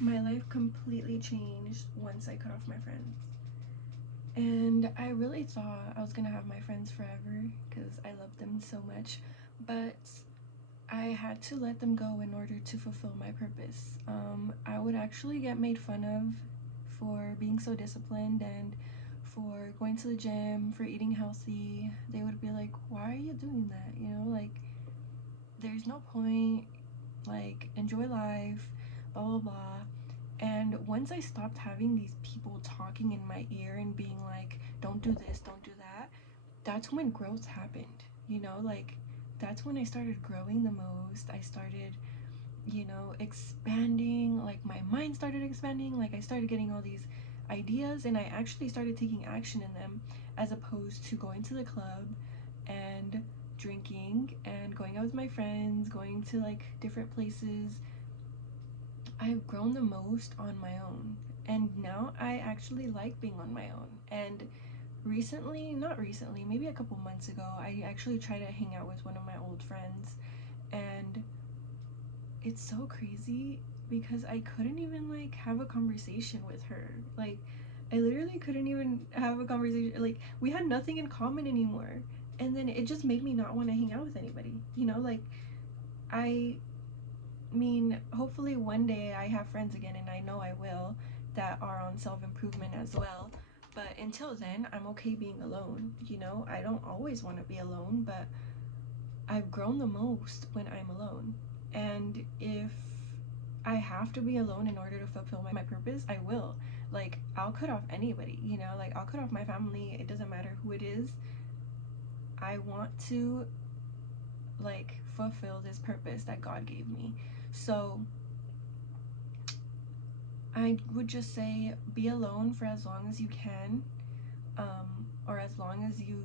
My life completely changed once I cut off my friends. And I really thought I was gonna have my friends forever because I love them so much. But I had to let them go in order to fulfill my purpose. I would actually get made fun of for being so disciplined and for going to the gym, for eating healthy. They would be like, why are you doing that? You know, like, there's no point. Like, enjoy life, blah, blah, blah. And once I stopped having these people talking in my ear and being like, don't do this, don't do that, that's when growth happened. You know, like, that's when I started growing the most. I started, expanding. Like, my mind started expanding. Like, I started getting all these ideas and I actually started taking action in them, as opposed to going to the club and drinking and going out with my friends, going to like different places. I've grown the most on my own. And now I actually like being on my own. And recently, not recently, maybe a couple months ago, I actually tried to hang out with one of my old friends. And it's so crazy because I couldn't even like have a conversation with her. Like, I literally couldn't even have a conversation. Like, we had nothing in common anymore. And then it just made me not want to hang out with anybody. Like, I mean, hopefully one day I have friends again, and I know I will, that are on self improvement as well. But until then, I'm okay being alone. I don't always want to be alone, but I've grown the most when I'm alone. And if I have to be alone in order to fulfill my purpose, I will. Like, I'll cut off anybody, like, I'll cut off my family. It doesn't matter who it is. I want to, like, fulfill this purpose that God gave me. So I would just say be alone for as long as you can, or as long as you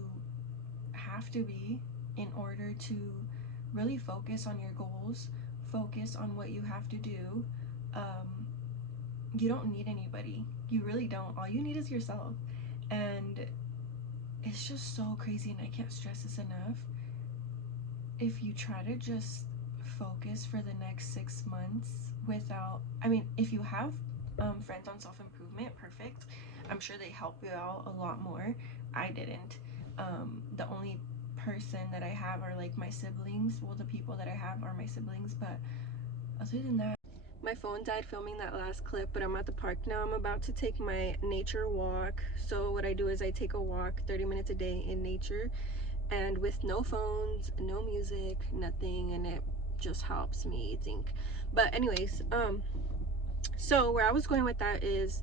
have to be, in order to really focus on your goals, focus on what you have to do. You don't need anybody. You really don't. All you need is yourself. And it's just so crazy, and I can't stress this enough. If you try to just focus for the next 6 months without, I mean, if you have friends on self improvement, perfect. I'm sure they help you out a lot more. I didn't. The only person that I have are like my siblings. Well, the people that I have are my siblings, but other than that, my phone died filming that last clip, but I'm at the park now. I'm about to take my nature walk. So what I do is I take a walk 30 minutes a day in nature, and with no phones, no music, nothing, and it just helps me think. But anyways, so where I was going with that is,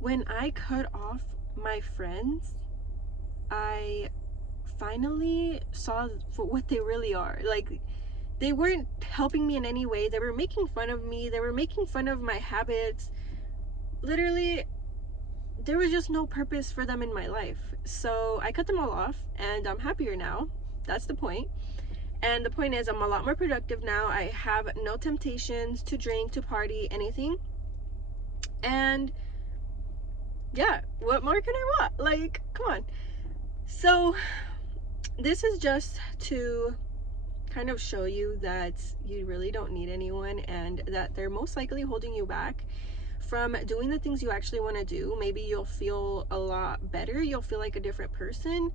when I cut off my friends, I finally saw for what they really are. Like, they weren't helping me in any way. They were making fun of me. They were making fun of my habits. Literally, there was just no purpose for them in my life. So I cut them all off, and I'm happier now. That's the point. And the point is, I'm a lot more productive now. I have no temptations to drink, to party, anything. And yeah, what more can I want? Like, come on. So this is just to kind of show you that you really don't need anyone, and that they're most likely holding you back from doing the things you actually want to do. Maybe you'll feel a lot better. You'll feel like a different person.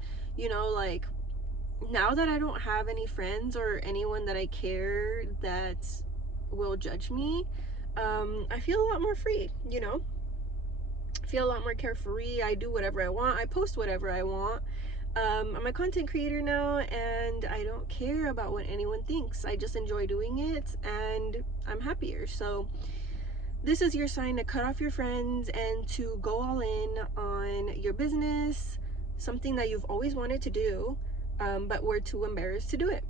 Like, now that I don't have any friends or anyone that I care that will judge me, I feel a lot more free, I feel a lot more carefree. I do whatever I want. I post whatever I want. I'm a content creator now, and I don't care about what anyone thinks. I just enjoy doing it, and I'm happier. So this is your sign to cut off your friends and to go all in on your business, something that you've always wanted to do, but were too embarrassed to do it.